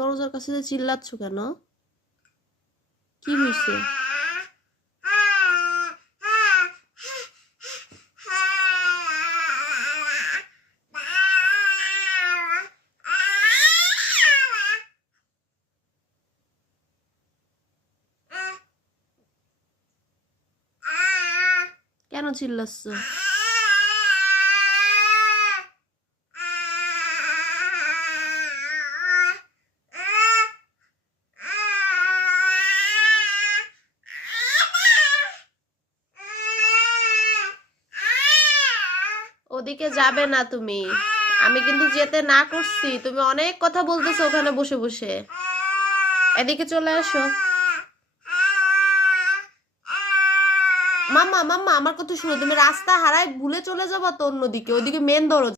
দরজার কাছে যে চিল্লাচ্ছ কেন? কি হয়েছে? কেন চিল্লাচ্ছ? ওদিকে যাবে না তুমি। আমি কিন্তু যেতে না করছি, তুমি অনেক কথা বলতেছো ওখানে বসে বসে। এদিকে চলে আসো। মাম্মা মাম্মা আমার কথা শুনো, তুমি রাস্তা হারায় ভুলে চলে যাবা তো অন্যদিকে, ওইদিকে মেন দরজা।